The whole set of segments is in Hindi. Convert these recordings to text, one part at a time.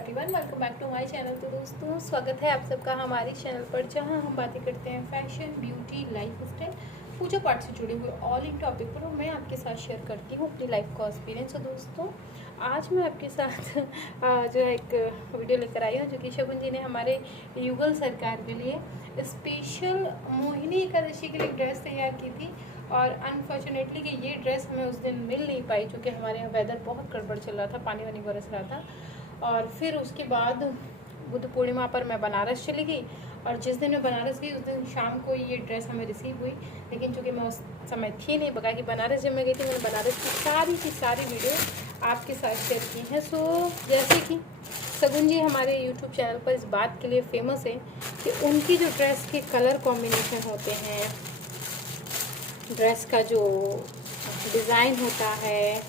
Everyone, welcome back to my channel. तो दोस्तों स्वागत है आप सबका हमारे चैनल पर, जहां हम बातें करते हैं फैशन, ब्यूटी, लाइफ स्टाइल, पूजा पाठ से जुड़े हुए ऑल इन टॉपिक पर। और मैं आपके साथ शेयर करती हूँ अपनी लाइफ का एक्सपीरियंस। तो दोस्तों आज मैं आपके साथ जो है एक वीडियो लेकर आई हूँ, जो कि शगुन जी ने हमारे युगल सरकार के लिए स्पेशल मोहिनी एकादशी के लिए ड्रेस तैयार की थी। और अनफॉर्चुनेटली कि ये ड्रेस हमें उस दिन मिल नहीं पाई, क्योंकि हमारे यहाँ वेदर बहुत गड़बड़ चल रहा था, पानी वानी बरस रहा था। और फिर उसके बाद बुद्ध पूर्णिमा पर मैं बनारस चली गई, और जिस दिन मैं बनारस गई उस दिन शाम को ये ड्रेस हमें रिसीव हुई। लेकिन चूँकि मैं उस समय थी नहीं, बका कि बनारस जब मैं गई थी मैंने बनारस की सारी वीडियो आपके साथ शेयर की हैं। सो जैसे कि शगुन जी हमारे यूट्यूब चैनल पर इस बात के लिए फेमस है कि उनकी जो ड्रेस के कलर कॉम्बिनेशन होते हैं, ड्रेस का जो डिज़ाइन होता है,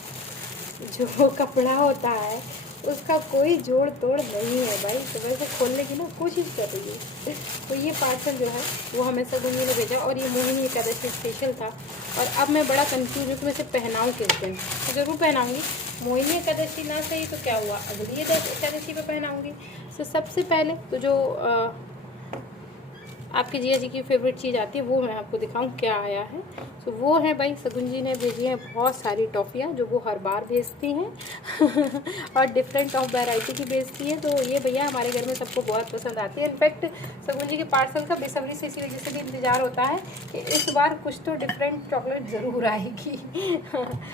जो कपड़ा होता है, उसका कोई जोड़ तोड़ नहीं है भाई। तो वैसे खोलने की ना कोशिश कर रही है। तो ये पार्सल जो है वो हमें शगुन जी ने भेजा, और ये मोहिनी एकादशी स्पेशल था। और अब मैं बड़ा कंफ्यूज हूँ कि मैं इसे पहनाऊँ किस दिन। तो ज़रूर पहनाऊँगी। मोहिनी एकादशी ना सही तो क्या हुआ, अगली एकादशी पे पहनाऊँगी। तो सबसे पहले तो जो आपकी जिया जी की फेवरेट चीज़ आती है वो मैं आपको दिखाऊं क्या आया है। तो वो है भाई, शगुन जी ने भेजी है बहुत सारी टॉफ़ियाँ जो वो हर बार भेजती हैं और डिफरेंट ऑफ वैरायटी की भेजती हैं। तो ये भैया हमारे घर में सबको बहुत पसंद आती है। इनफैक्ट शगुन जी के पार्सल का बेसब्री से इसी वजह से भी इंतज़ार होता है कि इस बार कुछ तो डिफरेंट चॉकलेट ज़रूर आएगी।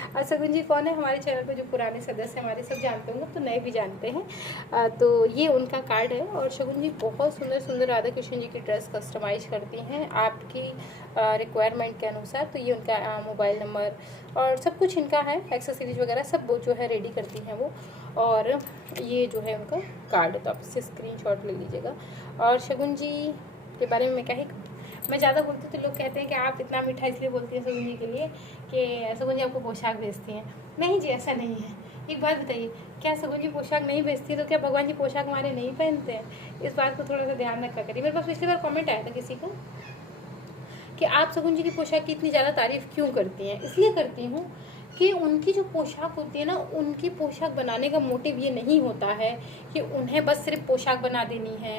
और शगुन जी कौन है, हमारे चैनल पर जो पुराने सदस्य हमारे सब जानते होंगे, तो नए भी जानते हैं। तो ये उनका कार्ड है। और शगुन जी बहुत सुंदर सुंदर राधा कृष्ण जी की ड्रेस कस्टमाइज करती हैं आपकी रिक्वायरमेंट के अनुसार। तो ये उनका मोबाइल नंबर और सब कुछ इनका है, एक्सेसरीज वगैरह सब वो जो है रेडी करती हैं वो। और ये जो है उनका कार्ड, तो आप इससे स्क्रीनशॉट ले लीजिएगा। और शगुन जी के बारे में मैं क्या ही, मैं ज़्यादा बोलती तो लोग कहते हैं कि आप इतना मीठा इसलिए बोलती हैं शगुन जी के लिए कि शगुन जी आपको पोशाक भेजती हैं। नहीं जी, ऐसा नहीं है। एक बात बताइए, क्या शगुन जी पोशाक नहीं भेजती है तो क्या भगवान जी पोशाक हमारे नहीं पहनते हैं? इस बात को थोड़ा सा ध्यान रखा करिए। मेरे पास पिछली बार कमेंट आया था किसी का कि आप शगुन जी की पोशाक की इतनी ज़्यादा तारीफ़ क्यों करती हैं। इसलिए करती हूँ कि उनकी जो पोशाक होती है ना, उनकी पोशाक बनाने का मोटिव ये नहीं होता है कि उन्हें बस सिर्फ पोशाक बना देनी है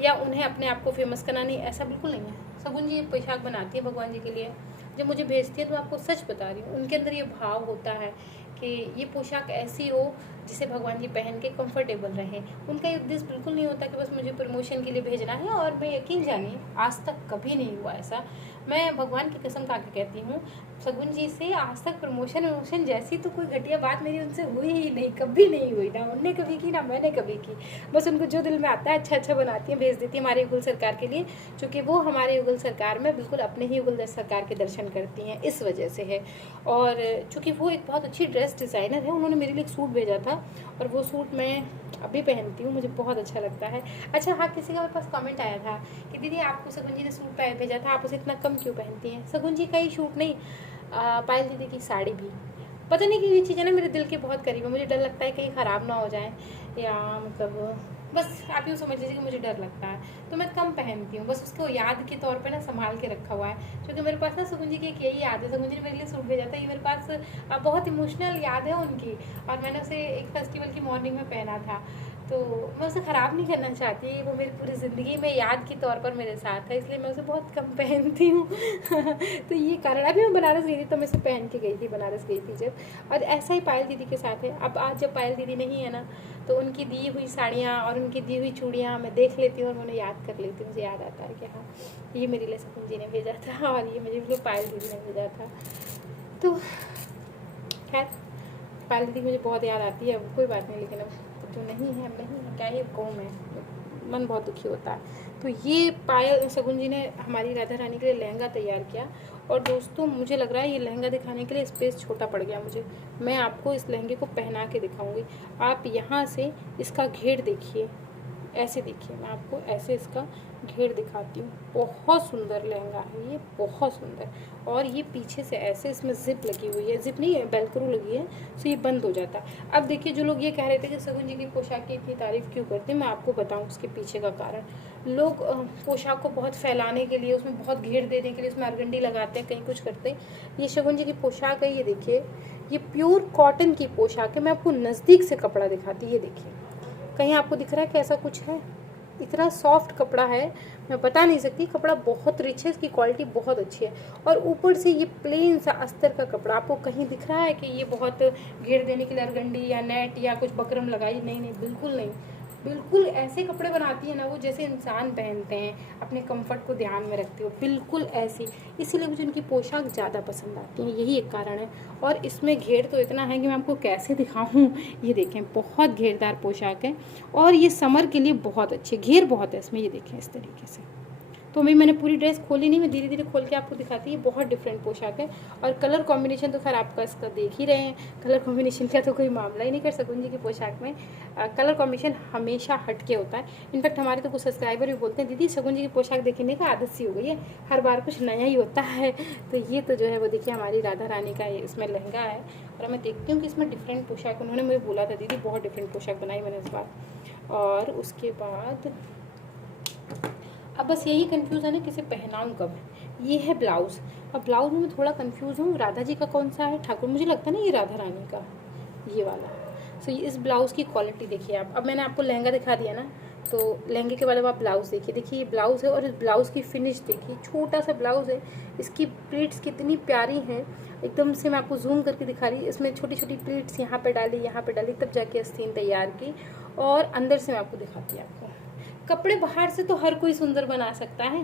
या उन्हें अपने आप को फेमस करानी, ऐसा बिल्कुल नहीं है। शगुन जी पोशाक बनाती है भगवान जी के लिए, जब मुझे भेजती है तो आपको सच बता रही हूँ, उनके अंदर ये भाव होता है कि ये पोशाक ऐसी हो जिसे भगवान जी पहन के कंफर्टेबल रहें। उनका ये उद्देश्य बिल्कुल नहीं होता कि बस मुझे प्रमोशन के लिए भेजना है। और मैं यकीन जानिए आज तक कभी नहीं हुआ ऐसा। मैं भगवान की कसम खा के कहती हूँ, शगुन जी से आज तक प्रमोशन जैसी तो कोई घटिया बात मेरी उनसे हुई ही नहीं, कभी नहीं हुई। ना उनने कभी की, ना मैंने कभी की। बस उनको जो दिल में आता है अच्छा अच्छा बनाती हैं, भेज देती है हमारे युगल सरकार के लिए, क्योंकि वो हमारे युगल सरकार में बिल्कुल अपने ही युगल सरकार के दर्शन करती हैं, इस वजह से है। और चूँकि वो एक बहुत अच्छी ड्रेस डिज़ाइनर है, उन्होंने मेरे लिए एक सूट भेजा था और वो सूट मैं अभी पहनती हूँ, मुझे बहुत अच्छा लगता है। अच्छा हाँ, किसी का मेरे पास कमेंट आया था कि दीदी आपको शगुन जी ने सूट भेजा था, आप उसे इतना कम क्यों पहनती हैं। शगुन जी का ही सूट नहीं, पायल दीदी की साड़ी भी, पता नहीं कि ये चीज़ें ना मेरे दिल के बहुत करीब है। मुझे डर लगता है कहीं ख़राब ना हो जाए, या मतलब बस आप यूँ समझ लीजिए कि मुझे डर लगता है, तो मैं कम पहनती हूँ। बस उसको याद के तौर पे ना संभाल के रखा हुआ है, क्योंकि मेरे पास ना शगुन जी की एक यही याद है। शगुन जी ने मेरे लिए सूट भेजा था, ये मेरे पास बहुत इमोशनल याद है उनकी। और मैंने उसे एक फेस्टिवल की मॉर्निंग में पहना था, तो मैं उसे ख़राब नहीं करना चाहती। वो मेरी पूरी ज़िंदगी में याद के तौर पर मेरे साथ है, इसलिए मैं उसे बहुत कम पहनती हूँ। तो ये कारण, अभी मैं बनारस गई थी तो मैं उसे पहन के गई थी, बनारस गई थी जब। और ऐसा ही पायल दीदी के साथ है। अब आज जब पायल दीदी नहीं है ना, तो उनकी दी हुई साड़ियाँ और उनकी दी हुई चूड़ियाँ मैं देख लेती हूँ और उन्हें याद कर लेती हूँ। मुझे याद आता है कि हाँ, ये मेरे लिए शगुन जी ने भेजा था और ये मुझे पायल दीदी ने भेजा था। तो खैर पायल दीदी मुझे बहुत याद आती है, कोई बात नहीं। लेकिन अब जो नहीं है नहीं है, क्या ही कहूँ मैं, मन बहुत दुखी होता है। तो ये पायल शगुन जी ने हमारी राधा रानी के लिए लहंगा तैयार किया। और दोस्तों मुझे लग रहा है ये लहंगा दिखाने के लिए स्पेस छोटा पड़ गया मुझे। मैं आपको इस लहंगे को पहना के दिखाऊंगी। आप यहाँ से इसका घेर देखिए, ऐसे देखिए, मैं आपको ऐसे इसका घेर दिखाती हूँ। बहुत सुंदर लहंगा है ये, बहुत सुंदर। और ये पीछे से ऐसे इसमें जिप लगी हुई है, जिप नहीं है, बेलक्रू लगी है, तो ये बंद हो जाता है। अब देखिए, जो लोग ये कह रहे थे कि शगुन जी की पोशाक की इतनी तारीफ़ क्यों करते हैं, मैं आपको बताऊँ उसके पीछे का कारण। लोग पोशाक को बहुत फैलाने के लिए, उसमें बहुत घेर देने के लिए उसमें अरगंडी लगाते हैं, कहीं कुछ करते हैं। ये शगुन जी की पोशाक है, ये देखिए, ये प्योर कॉटन की पोशाक है। मैं आपको नज़दीक से कपड़ा दिखाती, ये देखिए कहीं आपको दिख रहा है कि ऐसा कुछ है? इतना सॉफ्ट कपड़ा है, मैं बता नहीं सकती। कपड़ा बहुत रिच है, इसकी क्वालिटी बहुत अच्छी है। और ऊपर से ये प्लेन सा अस्तर का कपड़ा, आपको कहीं दिख रहा है कि ये बहुत घेर देने के लिए अरगंडी या नेट या कुछ बकरम लगाई? नहीं नहीं, बिल्कुल नहीं। बिल्कुल ऐसे कपड़े बनाती है ना वो जैसे इंसान पहनते हैं, अपने कंफर्ट को ध्यान में रखते हो, बिल्कुल ऐसी। इसीलिए मुझे उनकी पोशाक ज़्यादा पसंद आती है, यही एक कारण है। और इसमें घेर तो इतना है कि मैं आपको कैसे दिखाऊं। ये देखें, बहुत घेरदार पोशाक है और ये समर के लिए बहुत अच्छी, घेर बहुत है इसमें। ये देखें इस तरीके से। तो अभी मैंने पूरी ड्रेस खोली नहीं, मैं धीरे धीरे खोल के आपको दिखाती है। बहुत डिफरेंट पोशाक है और कलर कॉम्बिनेशन तो खैर आपका इसका देख ही रहे हैं। कलर कॉम्बिनेशन का तो कोई मामला ही नहीं कर शगुन जी की पोशाक में। कलर कॉम्बिनेशन हमेशा हटके होता है। इनफैक्ट हमारे तो कुछ सब्सक्राइबर भी बोलते हैं दीदी शगुन जी की पोशाक देखने का आदत सी हो गई है, हर बार कुछ नया ही होता है। तो ये तो जो है वो देखिए हमारी राधा रानी का इसमें लहंगा है। और मैं देखती हूँ कि इसमें डिफरेंट पोशाक, उन्होंने मुझे बोला था दीदी बहुत डिफरेंट पोशाक बनाई मैंने इस बार। और उसके बाद अब बस यही कंफ्यूजन है किसे पहनाऊँ कब। ये है ब्लाउज़। अब ब्लाउज़ में मैं थोड़ा कंफ्यूज हूँ, राधा जी का कौन सा है, ठाकुर, मुझे लगता है ना ये राधा रानी का, ये वाला। सो इस ब्लाउज़ की क्वालिटी देखिए आप। अब मैंने आपको लहंगा दिखा दिया ना, तो लहंगे के बाद आप ब्लाउज़ देखिए। देखिए ये ब्लाउज़ है और इस ब्लाउज़ की फिनिश देखिए, छोटा सा ब्लाउज़ है, इसकी प्लीट्स कितनी प्यारी हैं। एकदम से मैं आपको जूम करके दिखा रही, इसमें छोटी छोटी प्लीट्स यहाँ पे डाली, यहाँ पे डाली, तब जाके आस्तीन तैयार की। और अंदर से मैं आपको दिखाती हूँ। आपको कपड़े बाहर से तो हर कोई सुंदर बना सकता है,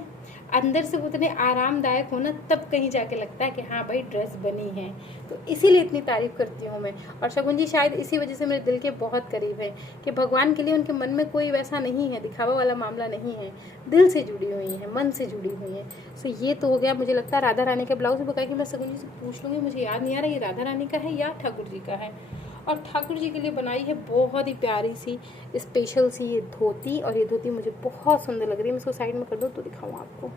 अंदर से वो इतने आरामदायक हो ना, तब कहीं जाके लगता है कि हाँ भाई ड्रेस बनी है। तो इसीलिए इतनी तारीफ़ करती हूँ मैं। और शगुन जी शायद इसी वजह से मेरे दिल के बहुत करीब है कि भगवान के लिए उनके मन में कोई वैसा नहीं है, दिखावा वाला मामला नहीं है, दिल से जुड़ी हुई हैं, मन से जुड़ी हुई हैं। सो ये तो हो गया, मुझे लगता है राधा रानी का ब्लाउज बता कि मैं शगुन जी से पूछ लूँगी, मुझे याद नहीं आ रहा ये राधा रानी का है या ठाकुर जी का है। और ठाकुर जी के लिए बनाई है बहुत ही प्यारी सी स्पेशल सी ये धोती। और ये धोती मुझे बहुत सुंदर लग रही है। मैं इसको साइड में कर दूँ तो दिखाऊँ आपको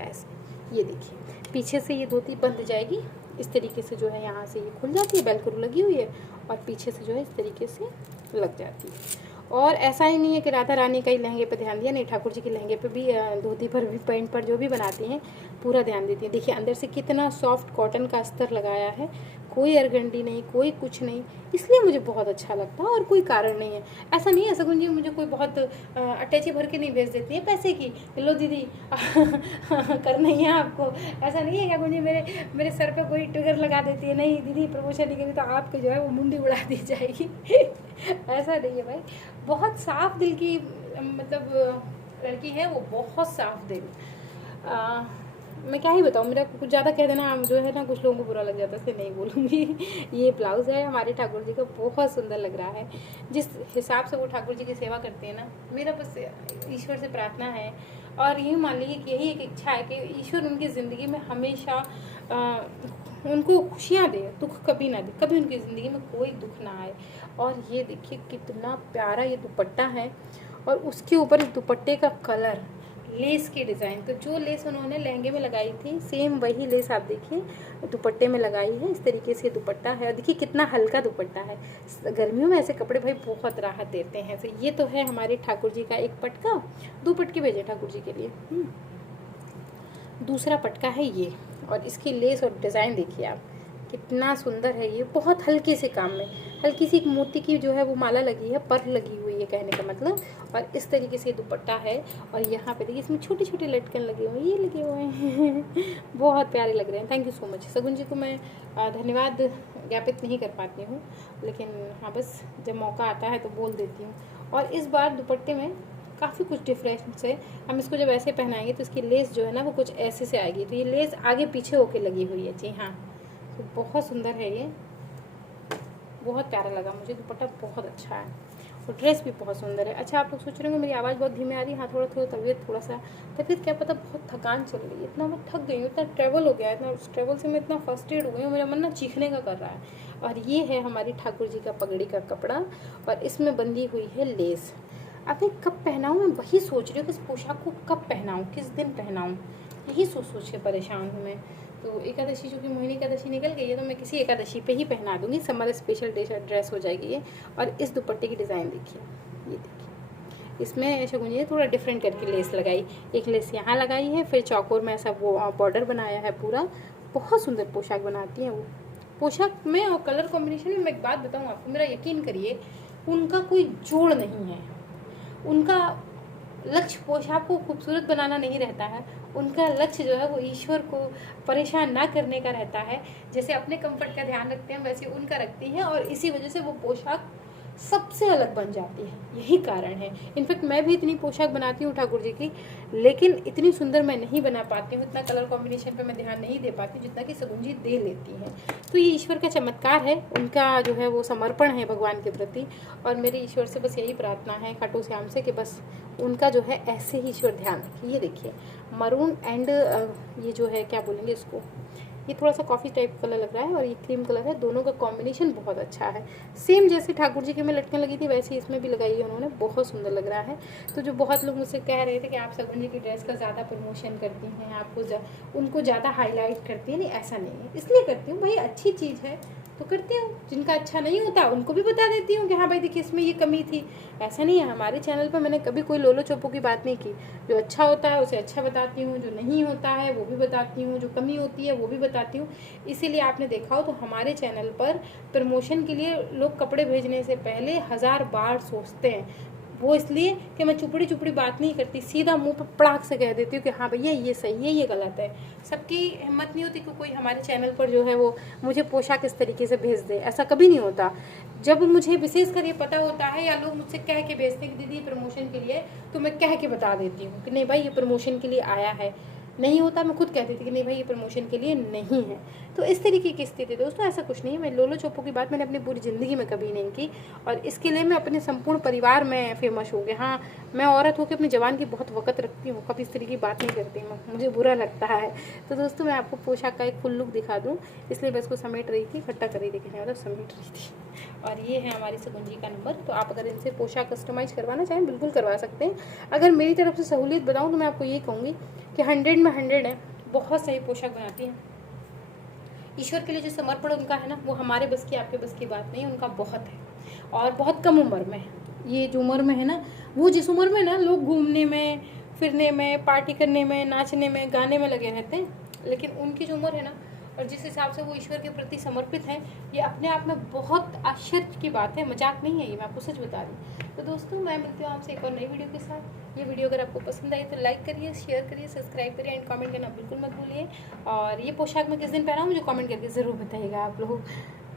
ऐसे। ये देखिए पीछे से ये धोती बंध जाएगी इस तरीके से, जो है यहाँ से ये खुल जाती है, बेलक्रो लगी हुई है और पीछे से जो है इस तरीके से लग जाती है। और ऐसा ही नहीं है कि राधा रानी का ही लहंगे पे ध्यान दिया, नहीं, ठाकुर जी के लहंगे पे भी, धोती पर भी, पैंट पर जो भी बनाती हैं पूरा ध्यान देती हैं। देखिए अंदर से कितना सॉफ्ट कॉटन का अस्तर लगाया है, कोई अरगंडी नहीं, कोई कुछ नहीं, इसलिए मुझे बहुत अच्छा लगता है और कोई कारण नहीं है। ऐसा नहीं है शगुन जी मुझे कोई बहुत अटैची भर के नहीं भेज देती है पैसे की, लो दीदी करना ही है आपको, ऐसा नहीं है क्या मुझे मेरे सर पे कोई ट्रिगर लगा देती है, नहीं दीदी प्रमोशन नहीं करी तो आपके जो है वो मुंडी उड़ा दी जाएगी ऐसा नहीं है भाई, बहुत साफ दिल की मतलब लड़की है वो, बहुत साफ दिल। मैं क्या ही बताऊँ, मेरा कुछ ज़्यादा कह देना जो है ना कुछ लोगों को बुरा लग जाता है, इसलिए नहीं बोलूँगी। ये ब्लाउज़ है हमारे ठाकुर जी का, बहुत सुंदर लग रहा है। जिस हिसाब से वो ठाकुर जी की सेवा करते हैं ना, मेरा बस ईश्वर से प्रार्थना है और यही मान लीजिए कि यही एक इच्छा है कि ईश्वर उनकी ज़िंदगी में हमेशा उनको खुशियाँ दे, दुख कभी ना दे, कभी उनकी ज़िंदगी में कोई दुख ना आए। और ये देखिए कितना प्यारा ये दुपट्टा है और उसके ऊपर इस दुपट्टे का कलर, लेस की डिज़ाइन, तो जो लेस उन्होंने लहंगे में लगाई थी सेम वही लेस आप देखिए दुपट्टे में लगाई है। इस तरीके से दुपट्टा है, देखिए कितना हल्का दुपट्टा है। गर्मियों में ऐसे कपड़े भाई बहुत राहत देते हैं। तो ये तो है हमारे ठाकुर जी का एक पटका, 2 पटके भेजे ठाकुर जी के लिए। दूसरा पटका है ये, और इसकी लेस और डिज़ाइन देखिए आप कितना सुंदर है। ये बहुत हल्के से काम में, हल्की सी मोती की जो है वो माला लगी है, पर लगी हुई है कहने का मतलब। और इस तरीके से दुपट्टा है और यहाँ पे देखिए इसमें छोटे छोटे लटकन लगे हुए हैं, ये लगे हुए हैं बहुत प्यारे लग रहे हैं। थैंक यू सो मच शगुन जी को मैं धन्यवाद ज्ञापित नहीं कर पाती हूँ, लेकिन हाँ बस जब मौका आता है तो बोल देती हूँ। और इस बार दुपट्टे में काफ़ी कुछ डिफरेंस है। हम इसको जब ऐसे पहनाएंगे तो इसकी लेस जो है ना वो कुछ ऐसे से आएगी, तो ये लेस आगे पीछे होके लगी हुई है। जी हाँ, तो बहुत सुंदर है ये, बहुत प्यारा लगा मुझे, दुपट्टा बहुत अच्छा है और ड्रेस भी बहुत सुंदर है। अच्छा आप लोग सोच रहे होंगे मेरी आवाज़ बहुत धीमी आ रही है, हाँ थोड़ा तबीयत क्या पता बहुत थकान चल रही है, इतना मैं थक गई हूँ, इतना ट्रैवल हो गया है, इतना उस ट्रैवल से मैं इतना फर्स्टेड हो गई हूँ, मेरा मन ना चीखने का कर रहा है। और ये है हमारी ठाकुर जी का पगड़ी का कपड़ा और इसमें बंधी हुई है लेस। अब मैं कब पहनाऊँ, मैं वही सोच रही हूँ कि इस पोशाक को कब पहनाऊँ, किस दिन पहनाऊँ, यही सोच के परेशान हूँ मैं। तो एकादशी जो कि मोहिनी एकादशी निकल गई है, तो मैं किसी एकादशी पे ही पहना दूंगी, समर स्पेशल ड्रेस हो जाएगी ये। और इस दुपट्टे की डिज़ाइन देखिए, ये देखिए इसमें शगुन जी ने थोड़ा डिफरेंट करके लेस लगाई, एक लेस यहाँ लगाई है, फिर चौकोर में ऐसा वो बॉर्डर बनाया है पूरा। बहुत सुंदर पोशाक बनाती हैं वो। पोशाक में और कलर कॉम्बिनेशन में मैं एक बात बताऊँ आपको, मेरा यकीन करिए उनका कोई जोड़ नहीं है, उनका लक्ष्य पोशाक को खूबसूरत बनाना नहीं रहता है, उनका लक्ष्य जो है वो ईश्वर को परेशान ना करने का रहता है। जैसे अपने कंफर्ट का ध्यान रखते हैं वैसे उनका रखती हैं, और इसी वजह से वो पोशाक सबसे अलग बन जाती है। यही कारण है। इनफैक्ट मैं भी इतनी पोशाक बनाती हूँ ठाकुर जी की, लेकिन इतनी सुंदर मैं नहीं बना पाती हूँ, इतना कलर कॉम्बिनेशन पे मैं ध्यान नहीं दे पाती जितना कि सगुन जी दे लेती हैं। तो ये ईश्वर का चमत्कार है, उनका जो है वो समर्पण है भगवान के प्रति। और मेरी ईश्वर से बस यही प्रार्थना है खाटू श्याम से कि बस उनका जो है ऐसे ही ईश्वर ध्यान रखे। ये देखिए मरून एंड ये जो है क्या बोलेंगे इसको, ये थोड़ा सा कॉफ़ी टाइप कलर लग रहा है और ये क्रीम कलर है, दोनों का कॉम्बिनेशन बहुत अच्छा है। सेम जैसे ठाकुर जी के में लटकन लगी थी वैसे इसमें भी लगाई है उन्होंने, बहुत सुंदर लग रहा है। तो जो बहुत लोग मुझसे कह रहे थे कि आप सगुन जी की ड्रेस का ज़्यादा प्रमोशन करती हैं, आपको उनको ज़्यादा हाईलाइट करती हैं, नहीं ऐसा नहीं है। इसलिए करती हूँ भाई, अच्छी चीज़ है तो करती हूँ, जिनका अच्छा नहीं होता उनको भी बता देती हूँ कि हाँ भाई देखिए इसमें ये कमी थी। ऐसा नहीं है, हमारे चैनल पर मैंने कभी कोई लोलो चोपो की बात नहीं की। जो अच्छा होता है उसे अच्छा बताती हूँ, जो नहीं होता है वो भी बताती हूँ, जो कमी होती है वो भी बताती हूँ। इसीलिए आपने देखा हो तो हमारे चैनल पर प्रमोशन के लिए लोग कपड़े भेजने से पहले 1000 बार सोचते हैं। वो इसलिए कि मैं चुपड़ी चुपड़ी बात नहीं करती, सीधा मुंह पर पड़ाक से कह देती हूँ कि हाँ भैया ये सही है ये गलत है। सबकी हिम्मत नहीं होती कि कोई हमारे चैनल पर जो है वो मुझे पोशाक इस तरीके से भेज दे, ऐसा कभी नहीं होता। जब मुझे विशेषकर ये पता होता है या लोग मुझसे कह के भेजते हैं कि दीदी प्रमोशन के लिए, तो मैं कह के बता देती हूँ कि नहीं भाई ये प्रमोशन के लिए आया है। नहीं होता मैं खुद कहती थी कि नहीं भाई ये प्रमोशन के लिए नहीं है। तो इस तरीके की स्थिति दोस्तों, ऐसा कुछ नहीं है। मैं लोलो चोपो की बात मैंने अपनी पूरी ज़िंदगी में कभी नहीं की, और इसके लिए मैं अपने संपूर्ण परिवार में फेमस हो गया। हाँ, मैं औरत होकर अपनी जवान की बहुत वक़्त रखती हूँ, कभी इस तरीके की बात नहीं करती मैं, मुझे बुरा लगता है। तो दोस्तों मैं आपको पोशाक का एक फुल लुक दिखा दूँ, इसलिए मैं इसको समेट रही थी, इकट्ठा कर रही थी, मतलब समेट रही थी। और ये है हमारी सगुन जी का नंबर। तो आप अगर इनसे पोशाक कस्टमाइज़ करवाना चाहें बिल्कुल करवा सकते हैं। अगर मेरी तरफ से सहूलियत बताऊँ तो मैं आपको ये कहूँगी कि 100 में 100 है, बहुत सही पोशाक बनाती हैं। ईश्वर के लिए जो समर्पण उनका है ना, वो हमारे बस की आपके बस की बात नहीं है, उनका बहुत है और बहुत कम उम्र में है। ये जो उम्र में है ना, वो जिस उम्र में ना लोग घूमने में, फिरने में, पार्टी करने में, नाचने में, गाने में लगे रहते हैं, लेकिन उनकी जो उम्र है ना और जिस हिसाब से वो ईश्वर के प्रति समर्पित हैं, ये अपने आप में बहुत आश्चर्य की बात है, मजाक नहीं है ये, मैं आपको सच बता रही हूँ। तो दोस्तों मैं मिलती हूँ आपसे एक और नई वीडियो के साथ। ये वीडियो अगर आपको पसंद आई तो लाइक करिए, शेयर करिए, सब्सक्राइब करिए एंड कमेंट करना बिल्कुल मत भूलिए। और ये पोशाक मैं किस दिन पहना हूँ मुझे कमेंट करके ज़रूर बताइएगा आप लोग।